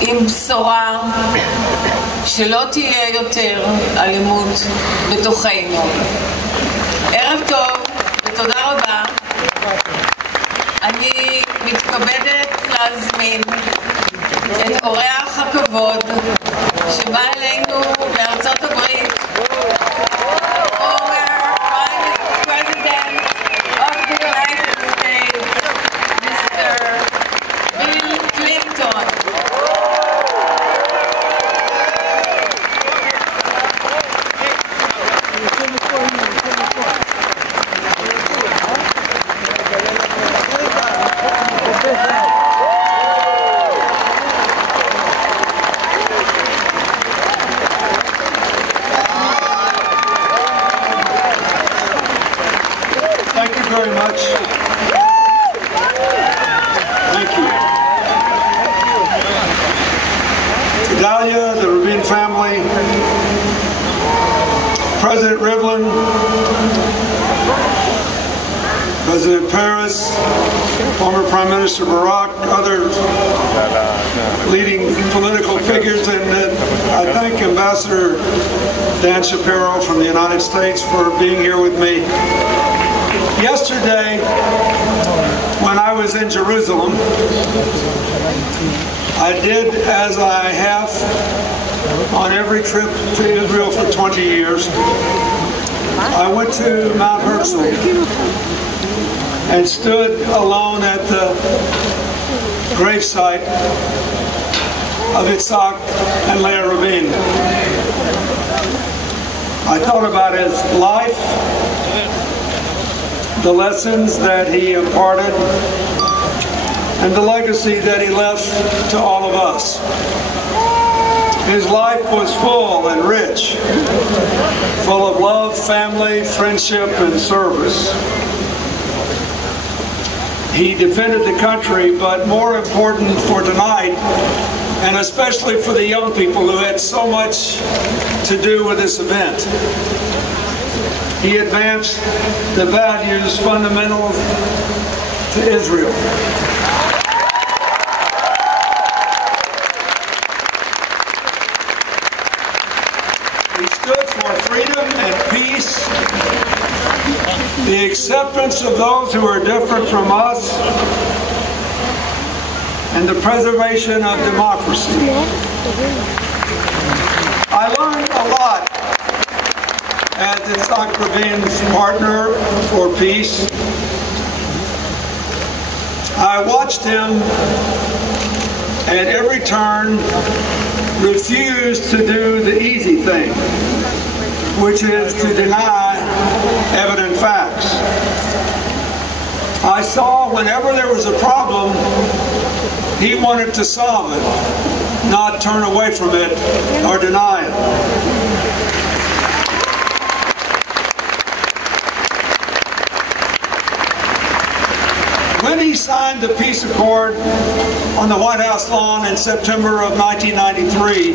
עם בשורה שלא תהיה יותר אלימות בתוכנו. ערב טוב ותודה רבה. אני מתכבדת להזמין את אורח הכבוד שבא אלינו מארצות הברית, former President of the United States, Mr. Bill Clinton. Thank you very much. Thank you. To Dahlia, the Rabin family, President Rivlin, President Paris, former Prime Minister Barack, other leading political figures, and I thank Ambassador Dan Shapiro from the United States for being here with me. Yesterday, when I was in Jerusalem, I did as I have on every trip to Israel for 20 years. I went to Mount Herzl and stood alone at the gravesite of Yitzhak and Leah Rabin. I thought about his life, the lessons that he imparted, and the legacy that he left to all of us. His life was full and rich, full of love, family, friendship, and service. He defended the country, but more important for tonight, and especially for the young people who had so much to do with this event, he advanced the values fundamental to Israel. He stood for freedom and peace, the acceptance of those who are different from us, and the preservation of democracy. I learned a lot as Yitzhak Rabin's partner for peace. I watched him at every turn refuse to do the easy thing, which is to deny evident facts. I saw whenever there was a problem, he wanted to solve it, not turn away from it or deny it. When he signed the peace accord on the White House lawn in September of 1993,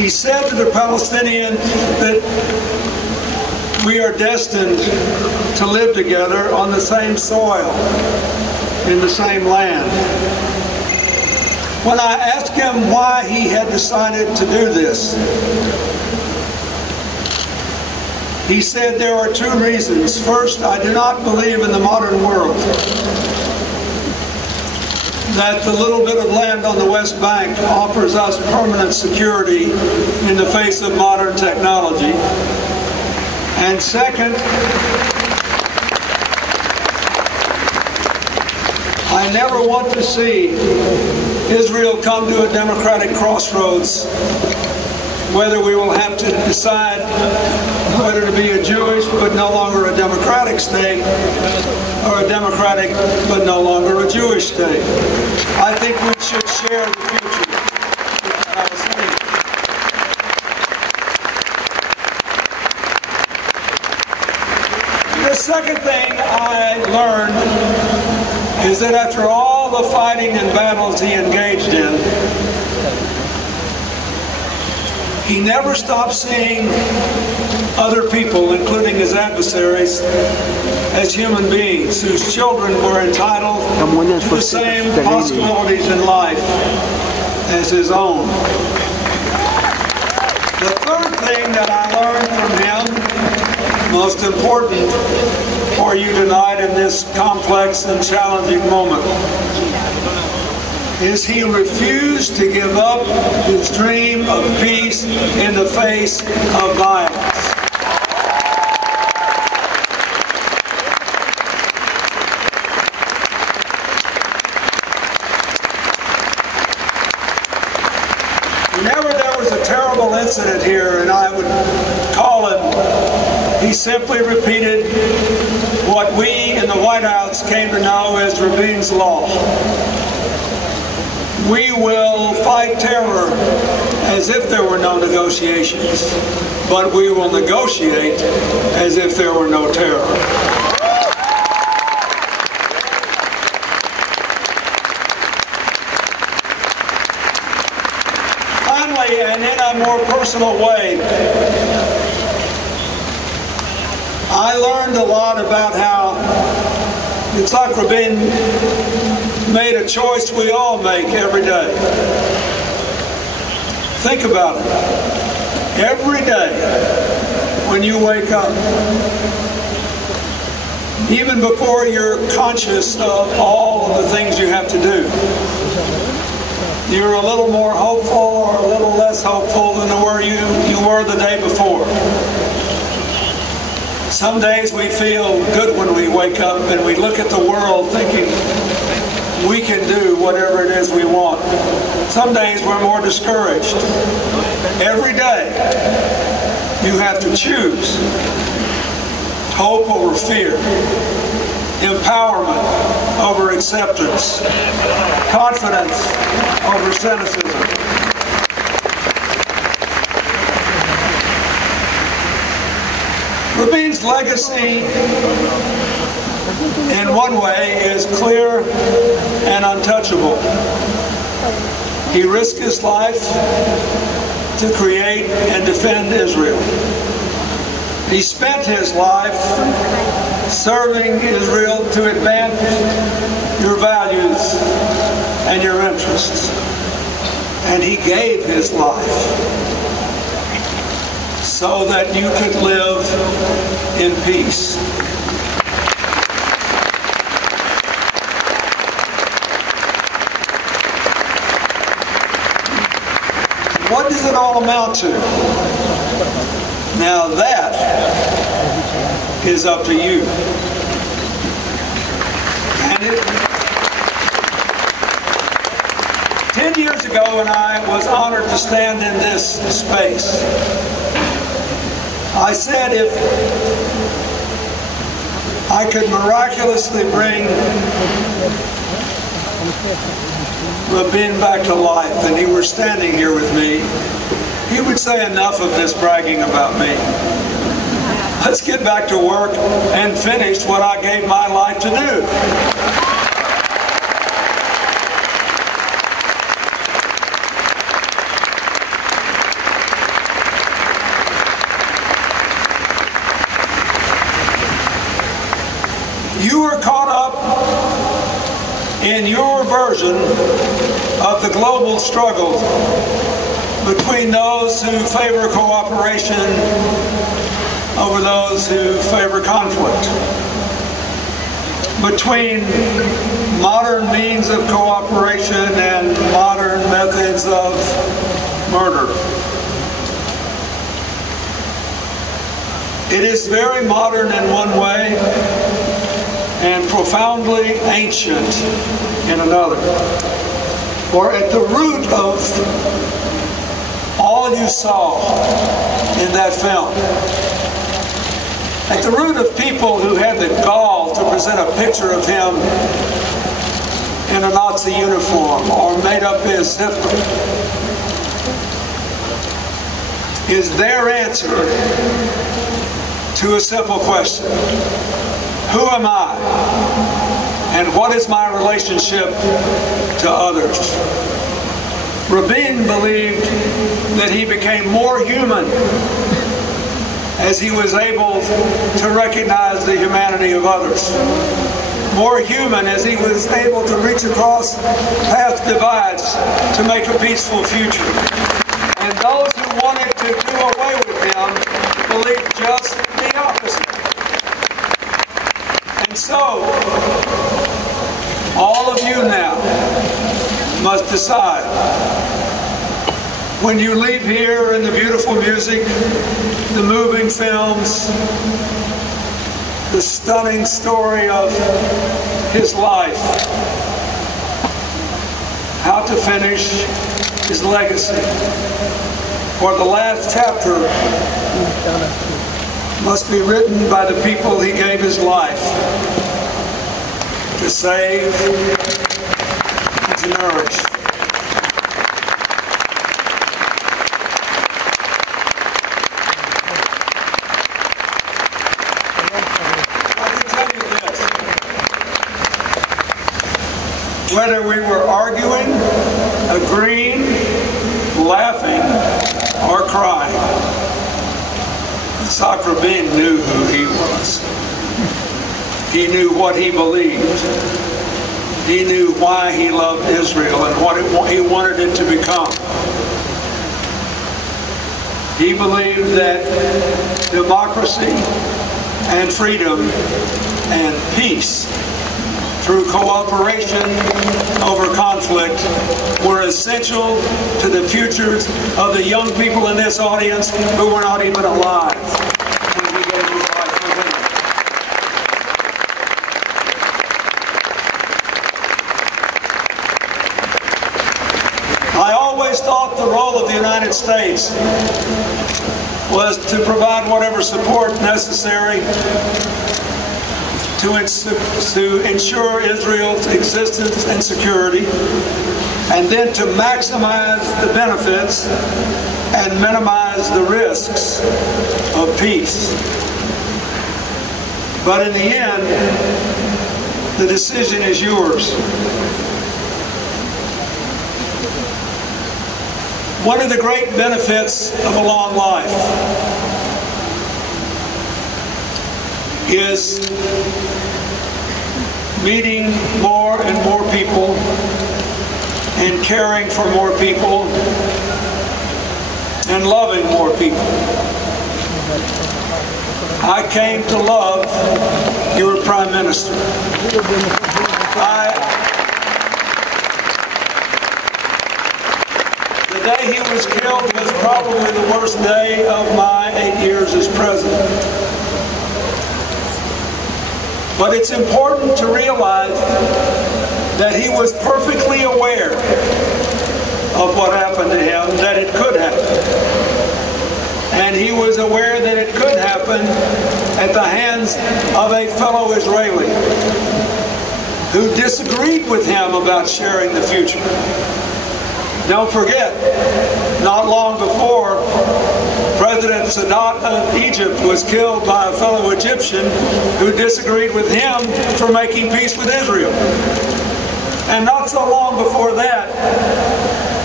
he said to the Palestinians that we are destined to live together on the same soil, in the same land. When I asked him why he had decided to do this, he said there are two reasons. First, I do not believe in the modern world that the little bit of land on the West Bank offers us permanent security in the face of modern technology. And second, I never want to see Israel come to a democratic crossroads, whether we will have to decide whether to be a Jewish but no longer a democratic state, or a democratic but no longer a Jewish state. I think we should share the future with the Palestinians. The second thing I learned is that after all the fighting and battles he engaged in, He never stopped seeing other people, including his adversaries, as human beings whose children were entitled to the same possibilities in life as his own. The third thing that I learned from him, most important for you tonight in this complex and challenging moment, is he refused to give up his dream of peace in the face of violence. Whenever there was a terrible incident here and I would call him, he simply repeated what we in the White House came to know as Rabin's Law. We will fight terror as if there were no negotiations, but we will negotiate as if there were no terror. Finally, and in a more personal way, I learned a lot about how Litzhak Rabin made a choice we all make every day. Think about it. Every day when you wake up, even before you're conscious of all of the things you have to do, you're a little more hopeful or a little less hopeful than you were the day before. Some days we feel good when we wake up and we look at the world thinking we can do whatever it is we want. Some days we're more discouraged. Every day you have to choose hope over fear, empowerment over acceptance, confidence over cynicism. Rabin's legacy, in one way, is clear and untouchable. He risked his life to create and defend Israel. He spent his life serving Israel to advance your values and your interests. And he gave his life so that you could live in peace. What does it all amount to? Now that is up to you. And 10 years ago when I was honored to stand in this space, I said if I could miraculously bring Rabin back to life and he were standing here with me, he would say enough of this bragging about me. Let's get back to work and finish what I gave my life to do. You were caught up in your version of the global struggle between those who favor cooperation over those who favor conflict, between modern means of cooperation and modern methods of murder. It is very modern in one way and profoundly ancient in another. For at the root of all you saw in that film, at the root of people who had the gall to present a picture of him in a Nazi uniform or made up as Hitler, is their answer to a simple question: who am I? And what is my relationship to others? Rabin believed that he became more human as he was able to recognize the humanity of others. More human as he was able to reach across past divides to make a peaceful future. And those who wanted to do away with him believed just the opposite. And so, all of you now must decide. When you leave here in the beautiful music, the moving films, the stunning story of his life, how to finish his legacy, or the last chapter must be written by the people he gave his life to save and to nourish. Whether we were arguing, agreeing, laughing, or crying, Yitzhak Rabin knew who he was. He knew what he believed. He knew why he loved Israel and what he wanted it to become. He believed that democracy and freedom and peace through cooperation over conflict were essential to the futures of the young people in this audience who were not even alive when he gave his life for them. I always thought the role of the United States was to provide whatever support necessary to ensure Israel's existence and security, and then to maximize the benefits and minimize the risks of peace. But in the end, the decision is yours. One of the great benefits of a long life is meeting more and more people and caring for more people and loving more people. I came to love your Prime Minister. The day he was killed was probably the worst day of my 8 years as president. But it's important to realize that he was perfectly aware of what happened to him, that it could happen. And he was aware that it could happen at the hands of a fellow Israeli who disagreed with him about sharing the future. Don't forget, not long before, President Sadat of Egypt was killed by a fellow Egyptian who disagreed with him for making peace with Israel. And not so long before that,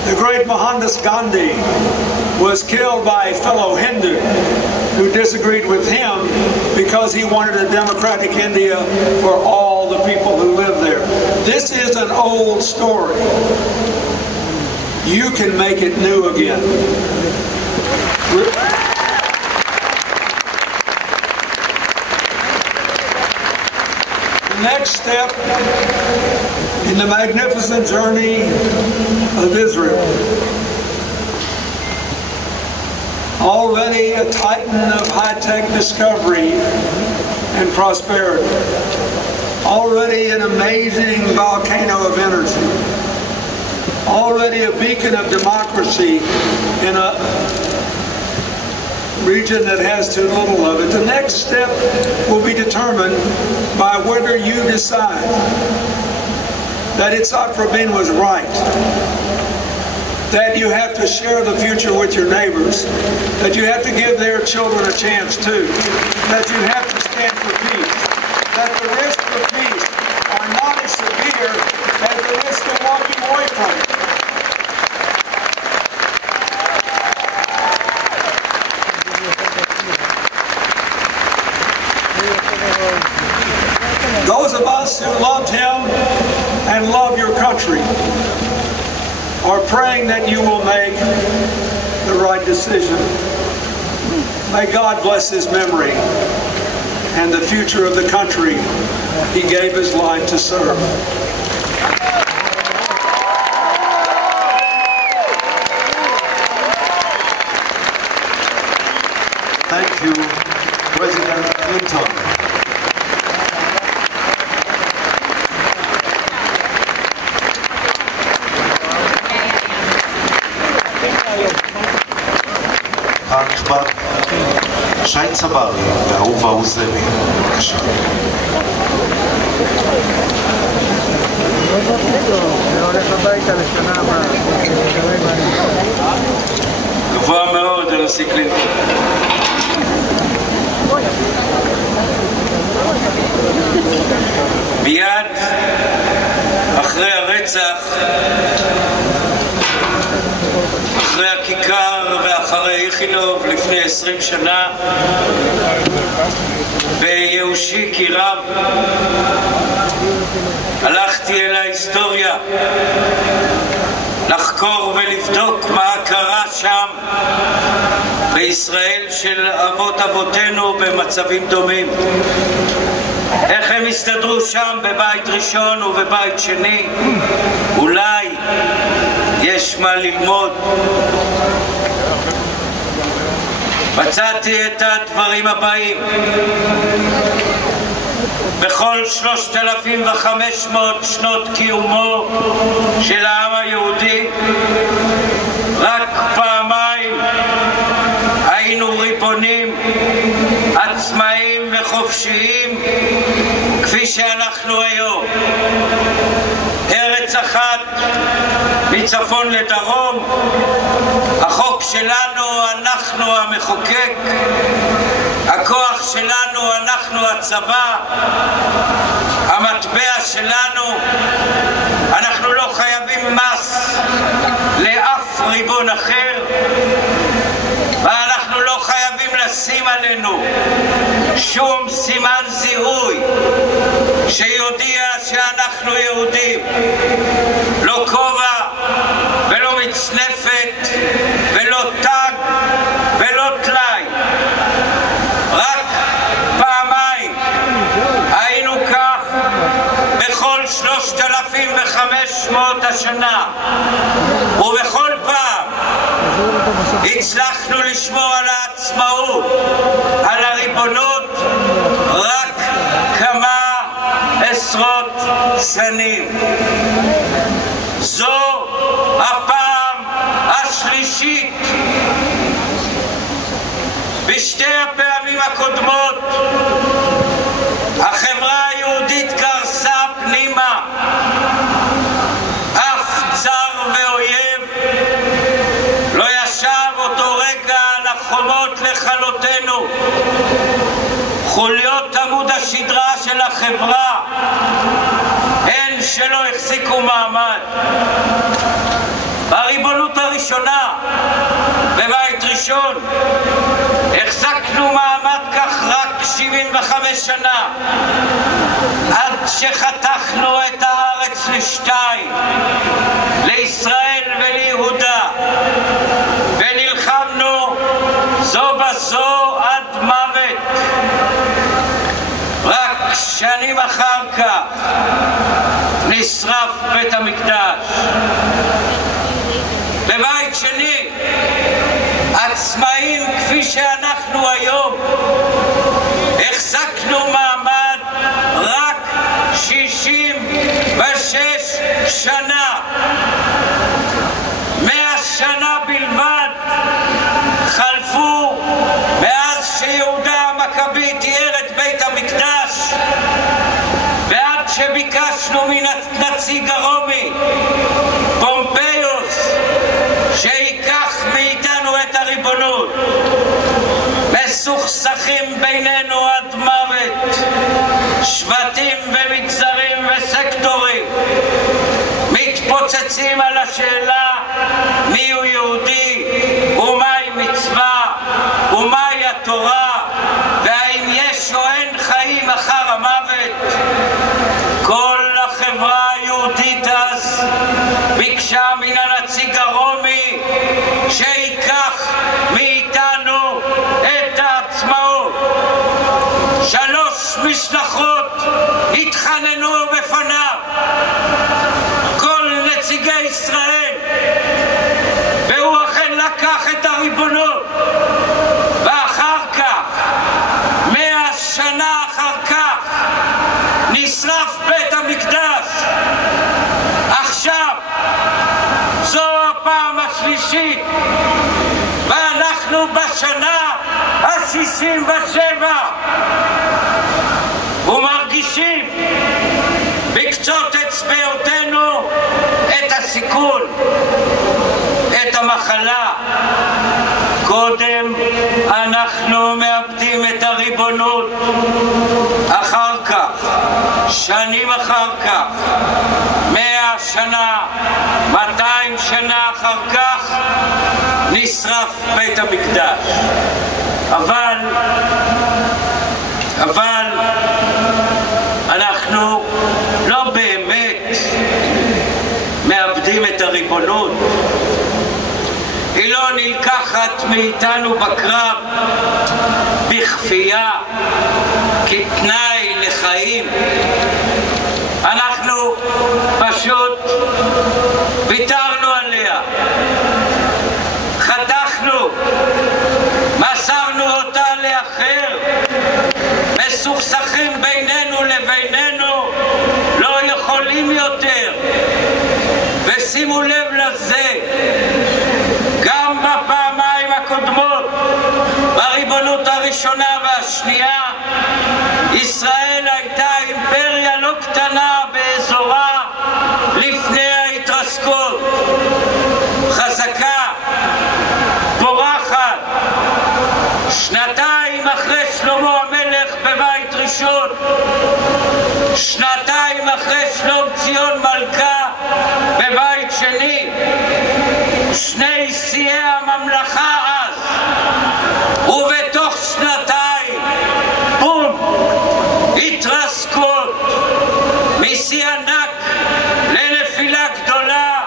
the great Mohandas Gandhi was killed by a fellow Hindu who disagreed with him because he wanted a democratic India for all the people who live there. This is an old story. You can make it new again. The next step in the magnificent journey of Israel. Already a titan of high-tech discovery and prosperity. Already an amazing volcano of energy. Already a beacon of democracy in a region that has too little of it. The next step will be determined by whether you decide that Yitzhak Rabin was right, that you have to share the future with your neighbors, that you have to give their children a chance too, that you have to stand for peace, that the risks of peace are not as severe as the risk of walking away from it. are praying that you will make the right decision. May God bless his memory and the future of the country he gave his life to serve. Thank you, President Clinton. הנכבד, שי צברי ואהובה עוזרי, בבקשה. גבוה מאוד, הנשיא קלינטון. מיד אחרי הרצח, אחרי הכיכר ואחרי איכילוב לפני 20 שנה, בייאושי כי רב הלכתי אל ההיסטוריה לחקור ולבדוק מה קרה שם בישראל של אבות אבותינו במצבים דומים, איך הם הסתדרו שם בבית ראשון ובבית שני. אולי יש מה ללמוד. מצאתי את הדברים הבאים: בכל 3,500 שנות קיומו של העם היהודי רק פעמיים היינו ריבונים, עצמאיים וחופשיים כפי שאנחנו היום. ארץ אחת מצפון לדרום, החוק שלנו, אנחנו המחוקק, הכוח שלנו, אנחנו הצבא, המטבע שלנו, אנחנו לא חייבים מס לאף ריבון אחר, ואנחנו לא חייבים לשים עלינו שום סימן זיהוי שיודיע שאנחנו יהודים. לא כובע ולא מצנפת ולא תג ולא טלאי. רק פעמיים היינו כך בכל 3,500 השנה, ובכל פעם הצלחנו לשמור על העצמאות, על הריבונות, רק כמה עשרות שנים. זו הפעם השלישית. בשתי הפעמים הקודמות החברה היהודית קרסה פנימה. אף צר ואויב לא ישב אותו רגע על החומות לכלותנו. חוליות עמוד השדרה של החברה הן שלא החזיקו מעמד. בריבונות הראשונה, בבית ראשון, החזקנו מעמד כך רק 75 שנה, עד שחתכנו את הארץ לשתיים, לישראל וליהודה, ונלחמנו זו בזו עד מוות. רק שנים אחר כך נשרף בית המקדש. בבית שני, עצמאים כפי שאנחנו היום, החזקנו מעמד רק 66 שנה. 100 שנה בלבד חלפו מאז שיהודה המכבי תיאר את בית המקדש ועד שביקשנו מנציג הרומי פומפיוס שיקח מאיתנו את הריבונות. מסוכסכים בינינו עד מוות, שבטים ומגזרים וסקטורים מתפוצצים על השאלה מיהו יהודי ומהי מצווה ומהי התורה והאם יש או אין חיים אחר המוות. כל החברה היהודית אז ביקשה מן הנציג משלחות התחננו בפניו, כל נציגי ישראל, והוא אכן לקח את הריבונות. ואחר כך, 100 שנה אחר כך, נשרף בית המקדש. עכשיו זו הפעם השלישית, ואנחנו בשנה ה-67 ומרגישים בקצות אצבעותינו את הסיכון, את המחלה. קודם אנחנו מאבדים את הריבונות, אחר כך, שנים אחר כך, 100 שנה, 200 שנה אחר כך, נשרף בית המקדש. אבל אנחנו לא באמת מאבדים את הריבונות. היא לא נלקחת מאיתנו בקרב בכפייה, כתנאי לחיים. אנחנו פשוט ויתרנו עליה, חתכנו, מסרנו אותה לאחר. מסוכסכים בינינו לבינינו לא יכולים יותר. ושימו לב לזה, גם בפעמיים הקודמות, בריבונות הראשונה והשנייה, ישראל הייתה אימפריה לא קטנה באזורה לפני ההתרסקות, חזקה, פורחת. שנתיים אחרי שלמה המלך בבית ראשון, שנתיים אחרי שלום ציון מלכה בבית שני, שני שיאי הממלכה אז, ובתוך שנתיים, בום, התרסקות, משיא ענק לנפילה גדולה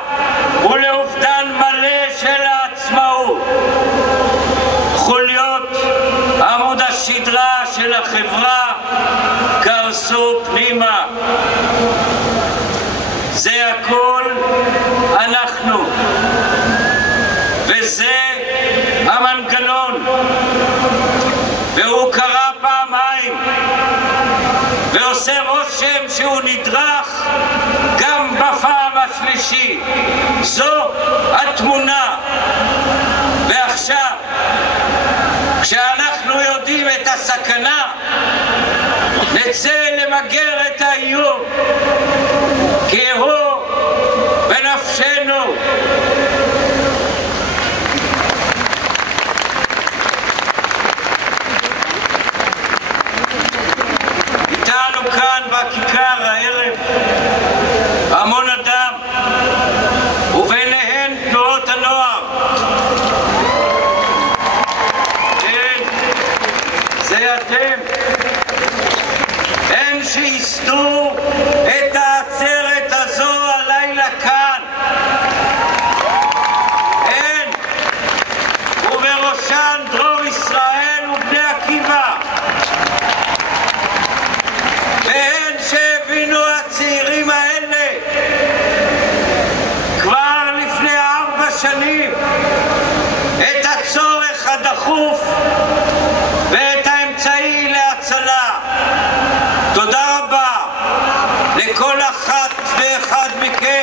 ולאובדן מלא של העצמאות. חוליות עמוד השדרה של החברה קרסו פנימה. זה הכל אנחנו, וזה המנגנון, והוא קרה פעמיים, ועושה רושם שהוא נדרך גם בפעם השלישית. זו התמונה. ועכשיו, כשאנחנו יודעים את הסכנה, נצא למגר את האיום, כי הוא בנפשנו. איתנו כאן בכיכר הערב המון אדם, וביניהן תנועות הנוער. כן, זה אתם. הם שיסדו את העצרת הזו הלילה כאן. הם, ובראשן דרור ישראל ובני עקיבא. והן שהבינו הצעירים האלה כבר לפני 4 שנים את הצורך הדחוף ואת האמצעי להצלה. תודה רבה לכל אחת ואחד מכם.